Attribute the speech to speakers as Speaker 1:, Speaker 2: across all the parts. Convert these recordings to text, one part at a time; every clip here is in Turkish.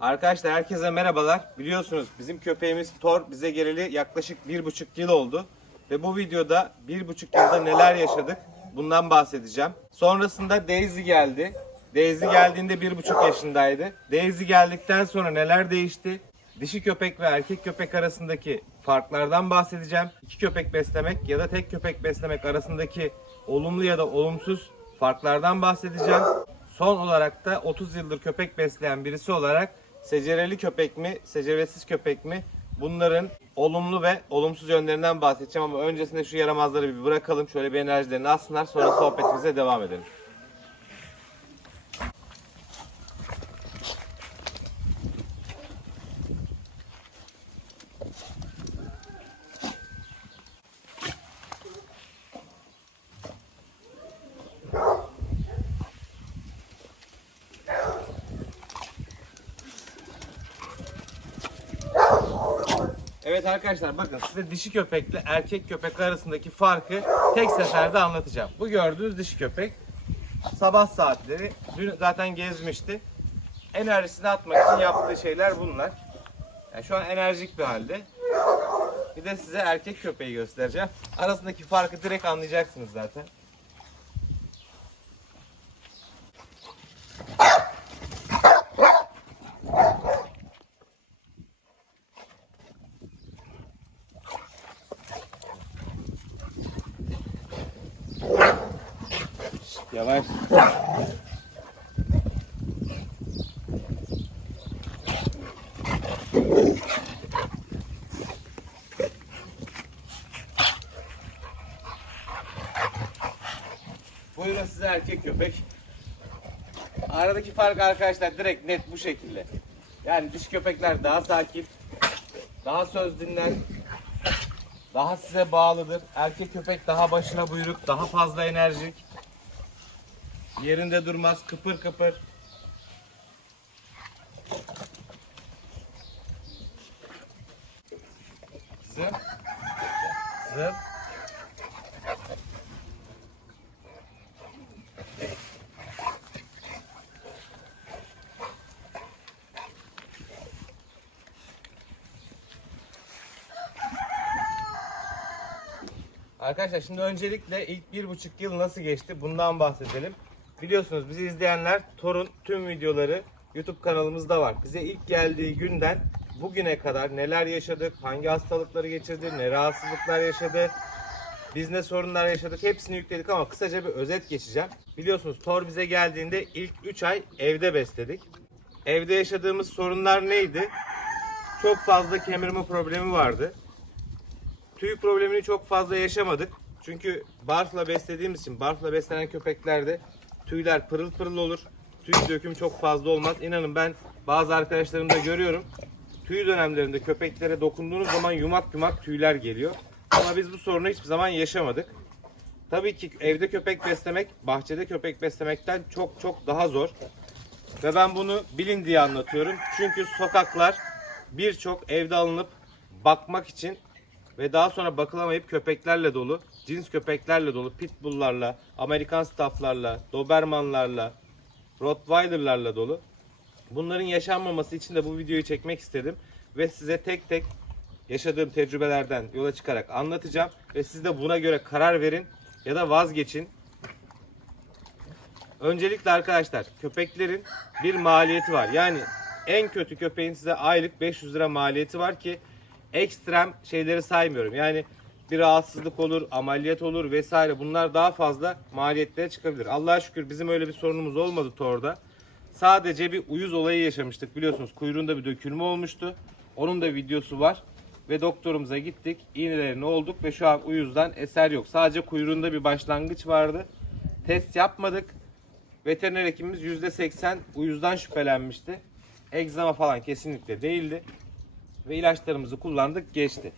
Speaker 1: Arkadaşlar herkese merhabalar. Biliyorsunuz bizim köpeğimiz Thor bize geleli yaklaşık bir buçuk yıl oldu. Ve bu videoda bir buçuk yılda neler yaşadık bundan bahsedeceğim. Sonrasında Daisy geldi. Daisy geldiğinde bir buçuk yaşındaydı. Daisy geldikten sonra neler değişti? Dişi köpek ve erkek köpek arasındaki farklardan bahsedeceğim. İki köpek beslemek ya da tek köpek beslemek arasındaki olumlu ya da olumsuz farklardan bahsedeceğim. Son olarak da 30 yıldır köpek besleyen birisi olarak secereli köpek mi, seceresiz köpek mi bunların olumlu ve olumsuz yönlerinden bahsedeceğim ama öncesinde şu yaramazları bir bırakalım. Şöyle bir enerjilerini alsınlar sonra sohbetimize devam edelim. Evet arkadaşlar bakın size dişi köpekle erkek köpek arasındaki farkı tek seferde anlatacağım. Bu gördüğünüz dişi köpek sabah saatleri dün zaten gezmişti. Enerjisini atmak için yaptığı şeyler bunlar. Yani şu an enerjik bir halde. Bir de size erkek köpeği göstereceğim. Arasındaki farkı direkt anlayacaksınız zaten. Yavaş. Buyurun size erkek köpek. Aradaki fark arkadaşlar direkt net bu şekilde. Yani dişi köpekler daha sakin, daha söz dinler, daha size bağlıdır. Erkek köpek daha başına buyruk, daha fazla enerjik. Yerinde durmaz, kıpır kıpır. Zıp. Zıp. Arkadaşlar şimdi öncelikle ilk bir buçuk yıl nasıl geçti bundan bahsedelim. Biliyorsunuz bizi izleyenler Torun tüm videoları YouTube kanalımızda var. Bize ilk geldiği günden bugüne kadar neler yaşadık, hangi hastalıkları geçirdi, ne rahatsızlıklar yaşadı, biz ne sorunlar yaşadık hepsini yükledik ama kısaca bir özet geçeceğim. Biliyorsunuz Thor bize geldiğinde ilk 3 ay evde besledik. Evde yaşadığımız sorunlar neydi? Çok fazla kemirme problemi vardı. Tüy problemini çok fazla yaşamadık. Çünkü barfla beslediğimiz için barfla beslenen köpeklerde tüyler pırıl pırıl olur. Tüy döküm çok fazla olmaz. İnanın ben bazı arkadaşlarımda görüyorum. Tüy dönemlerinde köpeklere dokunduğunuz zaman yumak yumak tüyler geliyor. Ama biz bu sorunu hiçbir zaman yaşamadık. Tabii ki evde köpek beslemek, bahçede köpek beslemekten çok çok daha zor. Ve ben bunu bilin diye anlatıyorum. Çünkü sokaklar birçok evde alınıp bakmak için ve daha sonra bakılamayıp köpeklerle dolu, cins köpeklerle dolu, pitbulllarla, Amerikan stafflarla, dobermanlarla, rottweilerlarla dolu. Bunların yaşanmaması için de bu videoyu çekmek istedim ve size tek tek yaşadığım tecrübelerden yola çıkarak anlatacağım ve siz de buna göre karar verin ya da vazgeçin. Öncelikle arkadaşlar köpeklerin bir maliyeti var. Yani en kötü köpeğin size aylık 500 lira maliyeti var ki ekstrem şeyleri saymıyorum. Yani bir rahatsızlık olur, ameliyat olur vesaire bunlar daha fazla maliyetlere çıkabilir. Allah'a şükür bizim öyle bir sorunumuz olmadı Tor'da. Sadece bir uyuz olayı yaşamıştık biliyorsunuz. Kuyruğunda bir dökülme olmuştu. Onun da videosu var. Ve doktorumuza gittik. İğnelerini olduk ve şu an uyuzdan eser yok. Sadece kuyruğunda bir başlangıç vardı. Test yapmadık. Veteriner hekimimiz %80 uyuzdan şüphelenmişti. Egzama falan kesinlikle değildi. Ve ilaçlarımızı kullandık geçti.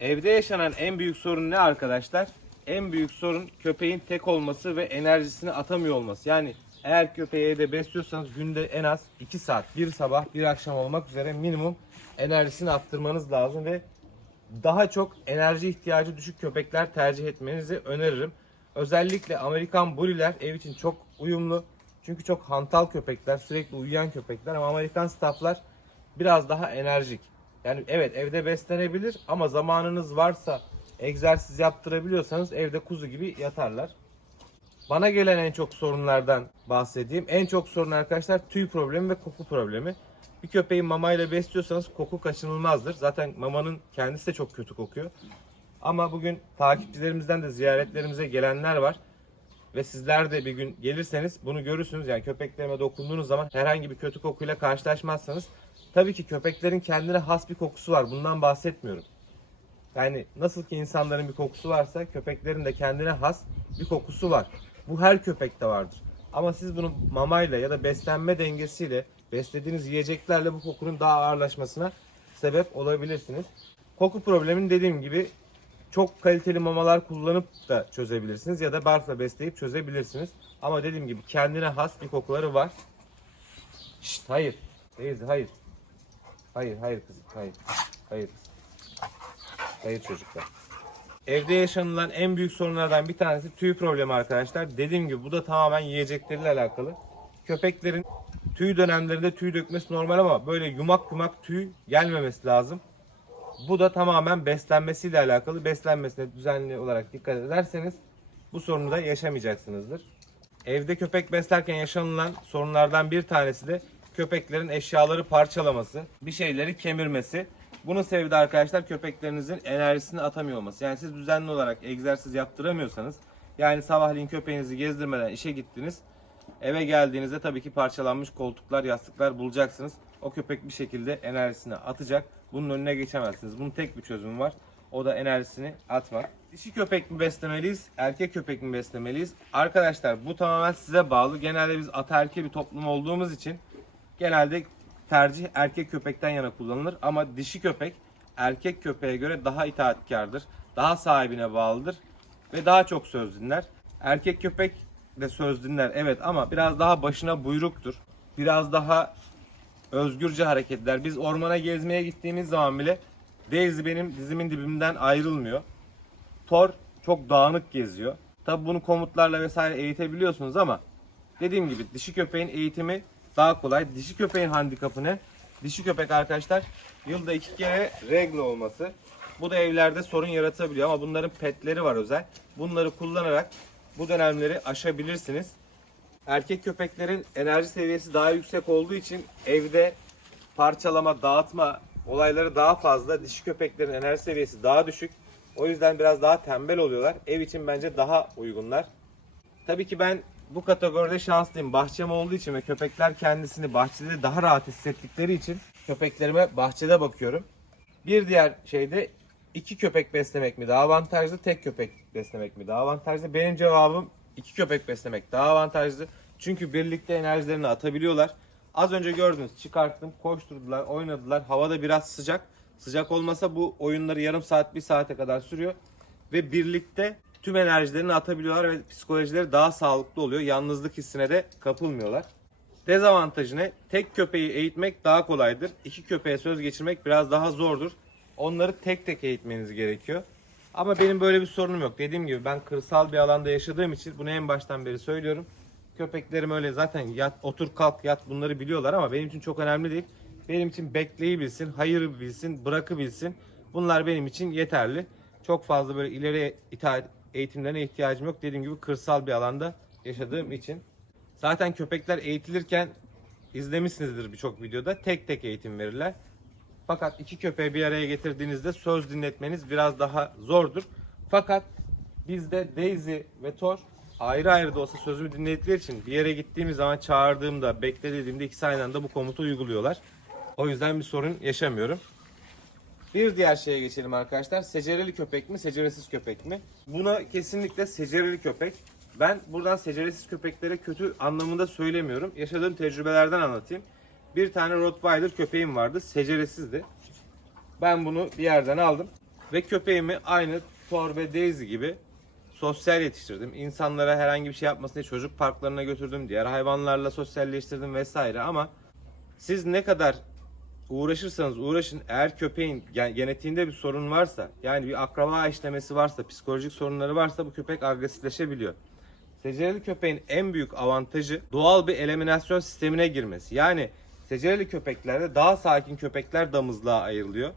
Speaker 1: Evde yaşanan en büyük sorun ne arkadaşlar? En büyük sorun köpeğin tek olması ve enerjisini atamıyor olması. Yani eğer köpeği evde besliyorsanız günde en az 2 saat, bir sabah bir akşam olmak üzere minimum enerjisini attırmanız lazım ve daha çok enerji ihtiyacı düşük köpekler tercih etmenizi öneririm. Özellikle Amerikan Bully'ler ev için çok uyumlu. Çünkü çok hantal köpekler, sürekli uyuyan köpekler ama Amerikan stafflar biraz daha enerjik. Yani evet evde beslenebilir ama zamanınız varsa egzersiz yaptırabiliyorsanız evde kuzu gibi yatarlar. Bana gelen en çok sorunlardan bahsedeyim. En çok sorun arkadaşlar tüy problemi ve koku problemi. Bir köpeği mamayla besliyorsanız koku kaçınılmazdır. Zaten mamanın kendisi de çok kötü kokuyor. Ama bugün takipçilerimizden de ziyaretlerimize gelenler var. Ve sizler de bir gün gelirseniz bunu görürsünüz. Yani köpeklerime dokunduğunuz zaman herhangi bir kötü kokuyla karşılaşmazsanız tabii ki köpeklerin kendine has bir kokusu var. Bundan bahsetmiyorum. Yani nasıl ki insanların bir kokusu varsa köpeklerin de kendine has bir kokusu var. Bu her köpekte vardır. Ama siz bunu mamayla ya da beslenme dengesiyle beslediğiniz yiyeceklerle bu kokunun daha ağırlaşmasına sebep olabilirsiniz. Koku problemini dediğim gibi çok kaliteli mamalar kullanıp da çözebilirsiniz ya da barfla besleyip çözebilirsiniz. Ama dediğim gibi kendine has bir kokuları var. Şşt, hayır. Teyze hayır. Hayır hayır kızım hayır. Hayır. Hayır çocuklar. Evde yaşanılan en büyük sorunlardan bir tanesi tüy problemi arkadaşlar. Dediğim gibi bu da tamamen yiyecekleriyle alakalı. Köpeklerin tüy dönemlerinde tüy dökmesi normal ama böyle yumak yumak tüy gelmemesi lazım. Bu da tamamen beslenmesiyle alakalı. Beslenmesine düzenli olarak dikkat ederseniz bu sorunu da yaşamayacaksınızdır. Evde köpek beslerken yaşanılan sorunlardan bir tanesi de köpeklerin eşyaları parçalaması, bir şeyleri kemirmesi. Bunun sebebi de arkadaşlar köpeklerinizin enerjisini atamıyor olması. Yani siz düzenli olarak egzersiz yaptıramıyorsanız, yani sabahleyin köpeğinizi gezdirmeden işe gittiniz, eve geldiğinizde tabii ki parçalanmış koltuklar, yastıklar bulacaksınız. O köpek bir şekilde enerjisini atacak. Bunun önüne geçemezsiniz. Bunun tek bir çözümü var. O da enerjisini atmak. Dişi köpek mi beslemeliyiz, erkek köpek mi beslemeliyiz? Arkadaşlar bu tamamen size bağlı. Genelde biz ataerkil bir toplum olduğumuz için genelde tercih erkek köpekten yana kullanılır. Ama dişi köpek erkek köpeğe göre daha itaatkardır. Daha sahibine bağlıdır ve daha çok söz dinler. Erkek köpek de söz dinler evet ama biraz daha başına buyruktur. Biraz daha özgürce hareket eder. Biz ormana gezmeye gittiğimiz zaman bile Daisy benim dizimin dibimden ayrılmıyor. Thor çok dağınık geziyor. Tabi bunu komutlarla vesaire eğitebiliyorsunuz ama dediğim gibi dişi köpeğin eğitimi daha kolay. Dişi köpeğin handikapı ne? Dişi köpek arkadaşlar yılda iki kere regle olması. Bu da evlerde sorun yaratabiliyor ama bunların petleri var özel. Bunları kullanarak bu dönemleri aşabilirsiniz. Erkek köpeklerin enerji seviyesi daha yüksek olduğu için evde parçalama, dağıtma olayları daha fazla. Dişi köpeklerin enerji seviyesi daha düşük. O yüzden biraz daha tembel oluyorlar. Ev için bence daha uygunlar. Tabii ki ben bu kategoride şanslıyım. Bahçem olduğu için ve köpekler kendisini bahçede daha rahat hissettikleri için köpeklerime bahçede bakıyorum. Bir diğer şey de iki köpek beslemek mi daha avantajlı, tek köpek beslemek mi daha avantajlı? Benim cevabım iki köpek beslemek daha avantajlı. Çünkü birlikte enerjilerini atabiliyorlar. Az önce gördünüz çıkarttım, koşturdular, oynadılar. Havada biraz sıcak. Sıcak olmasa bu oyunları yarım saat, bir saate kadar sürüyor. Ve birlikte tüm enerjilerini atabiliyorlar ve psikolojileri daha sağlıklı oluyor. Yalnızlık hissine de kapılmıyorlar. Dezavantajı ne? Tek köpeği eğitmek daha kolaydır. İki köpeğe söz geçirmek biraz daha zordur. Onları tek tek eğitmeniz gerekiyor. Ama benim böyle bir sorunum yok. Dediğim gibi ben kırsal bir alanda yaşadığım için bunu en baştan beri söylüyorum. Köpeklerim öyle zaten yat, otur kalk yat bunları biliyorlar ama benim için çok önemli değil. Benim için bekleyi bilsin, hayır bilsin, bırakı bilsin. Bunlar benim için yeterli. Çok fazla böyle ileri itaat eğitimlerine ihtiyacım yok. Dediğim gibi kırsal bir alanda yaşadığım için. Zaten köpekler eğitilirken izlemişsinizdir birçok videoda tek tek eğitim verirler. Fakat iki köpeği bir araya getirdiğinizde söz dinletmeniz biraz daha zordur. Fakat bizde Daisy ve Thor ayrı ayrı da olsa sözümü dinledikleri için bir yere gittiğimiz zaman çağırdığımda, bekle dediğimde ikisi aynı anda bu komutu uyguluyorlar. O yüzden bir sorun yaşamıyorum. Bir diğer şeye geçelim arkadaşlar. Secereli köpek mi, seceresiz köpek mi? Buna kesinlikle secereli köpek. Ben buradan seceresiz köpeklere kötü anlamında söylemiyorum. Yaşadığım tecrübelerden anlatayım. Bir tane Rottweiler köpeğim vardı. Seceresizdi. Ben bunu bir yerden aldım. Ve köpeğimi aynı Thor ve Daisy gibi sosyal yetiştirdim. İnsanlara herhangi bir şey yapmasın diye çocuk parklarına götürdüm. Diğer hayvanlarla sosyalleştirdim vesaire ama siz ne kadar uğraşırsanız uğraşın eğer köpeğin gen- genetiğinde bir sorun varsa yani bir akraba işlemesi varsa psikolojik sorunları varsa bu köpek agresifleşebiliyor. Secereli köpeğin en büyük avantajı doğal bir eliminasyon sistemine girmesi. Yani secereli köpeklerde daha sakin köpekler damızlığa ayrılıyor.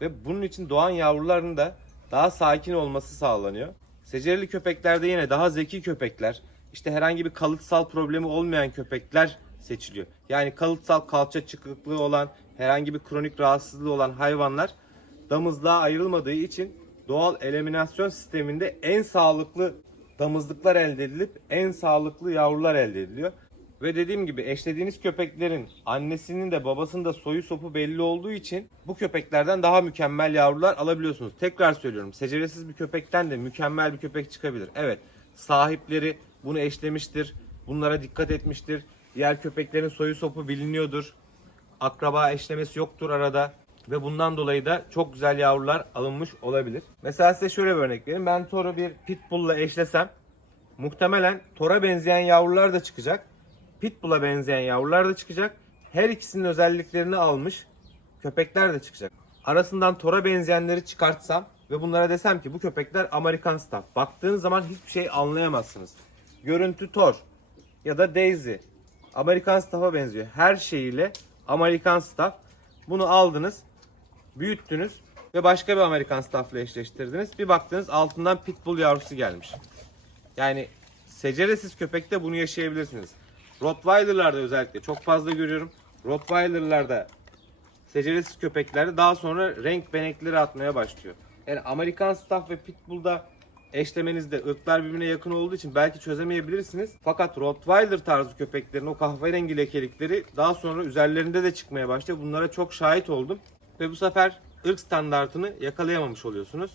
Speaker 1: Ve bunun için doğan yavruların da daha sakin olması sağlanıyor. Secereli köpeklerde yine daha zeki köpekler, işte herhangi bir kalıtsal problemi olmayan köpekler seçiliyor. Yani kalıtsal kalça çıkıklığı olan, herhangi bir kronik rahatsızlığı olan hayvanlar damızlığa ayrılmadığı için doğal eliminasyon sisteminde en sağlıklı damızlıklar elde edilip en sağlıklı yavrular elde ediliyor. Ve dediğim gibi eşlediğiniz köpeklerin annesinin de babasının da soyu sopu belli olduğu için bu köpeklerden daha mükemmel yavrular alabiliyorsunuz. Tekrar söylüyorum seceresiz bir köpekten de mükemmel bir köpek çıkabilir. Evet sahipleri bunu eşlemiştir. Bunlara dikkat etmiştir. Diğer köpeklerin soyu sopu biliniyordur. Akraba eşlemesi yoktur arada. Ve bundan dolayı da çok güzel yavrular alınmış olabilir. Mesela size şöyle bir örnek vereyim. Ben Thor'u bir Pitbull'la eşlesem muhtemelen Thor'a benzeyen yavrular da çıkacak. Pitbull'a benzeyen yavrular da çıkacak. Her ikisinin özelliklerini almış köpekler de çıkacak. Arasından Thor'a benzeyenleri çıkartsam ve bunlara desem ki bu köpekler Amerikan Staff. Baktığınız zaman hiçbir şey anlayamazsınız. Görüntü Thor ya da Daisy. Amerikan Staff'a benziyor. Her şeyiyle Amerikan Staff. Bunu aldınız, büyüttünüz ve başka bir Amerikan Staff'la eşleştirdiniz. Bir baktınız altından Pitbull yavrusu gelmiş. Yani seceresiz köpekte bunu yaşayabilirsiniz. Rottweiler'larda özellikle çok fazla görüyorum. Rottweiler'larda seceresiz köpeklerde daha sonra renk benekleri atmaya başlıyor. Yani Amerikan Staff ve Pitbull'da eşlemenizde ırklar birbirine yakın olduğu için belki çözemeyebilirsiniz. Fakat Rottweiler tarzı köpeklerin o kahverengi lekelikleri daha sonra üzerlerinde de çıkmaya başlıyor. Bunlara çok şahit oldum. Ve bu sefer ırk standartını yakalayamamış oluyorsunuz.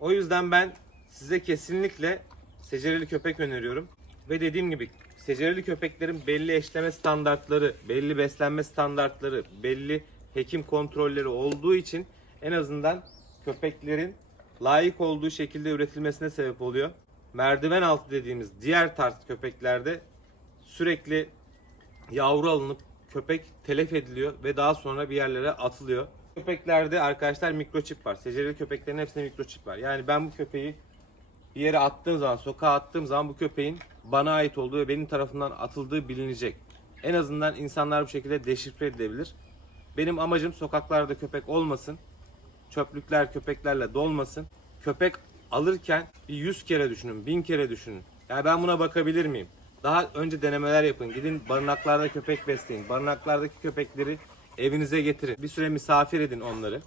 Speaker 1: O yüzden ben size kesinlikle secereli köpek öneriyorum. Ve dediğim gibi secereli köpeklerin belli eşleme standartları, belli beslenme standartları, belli hekim kontrolleri olduğu için en azından köpeklerin layık olduğu şekilde üretilmesine sebep oluyor. Merdiven altı dediğimiz diğer tarz köpeklerde sürekli yavru alınıp köpek telef ediliyor ve daha sonra bir yerlere atılıyor. Köpeklerde arkadaşlar mikroçip var. Secereli köpeklerin hepsinde mikroçip var. Yani ben bu köpeği bir yere attığım zaman, sokağa attığım zaman bu köpeğin bana ait olduğu ve benim tarafından atıldığı bilinecek. En azından insanlar bu şekilde deşifre edilebilir. Benim amacım sokaklarda köpek olmasın. Çöplükler köpeklerle dolmasın. Köpek alırken bir yüz kere düşünün, bin kere düşünün. Yani ben buna bakabilir miyim? Daha önce denemeler yapın. Gidin barınaklarda köpek besleyin. Barınaklardaki köpekleri evinize getirin. Bir süre misafir edin onları.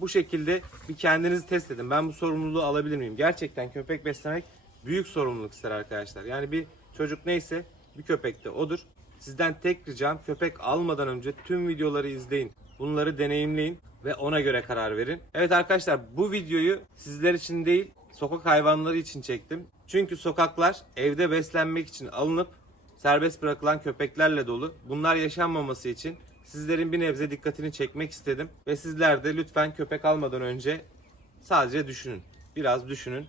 Speaker 1: Bu şekilde bir kendinizi test edin. Ben bu sorumluluğu alabilir miyim? Gerçekten köpek beslemek büyük sorumluluk ister arkadaşlar. Yani bir çocuk neyse bir köpek de odur. Sizden tek ricam köpek almadan önce tüm videoları izleyin. Bunları deneyimleyin ve ona göre karar verin. Evet arkadaşlar bu videoyu sizler için değil sokak hayvanları için çektim. Çünkü sokaklar evde beslenmek için alınıp serbest bırakılan köpeklerle dolu. Bunlar yaşanmaması için sizlerin bir nebze dikkatini çekmek istedim. Ve sizler de lütfen köpek almadan önce sadece düşünün. Biraz düşünün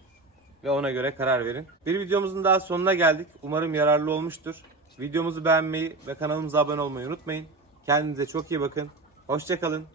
Speaker 1: ve ona göre karar verin. Bir videomuzun daha sonuna geldik. Umarım yararlı olmuştur. Videomuzu beğenmeyi ve kanalımıza abone olmayı unutmayın. Kendinize çok iyi bakın. Hoşçakalın.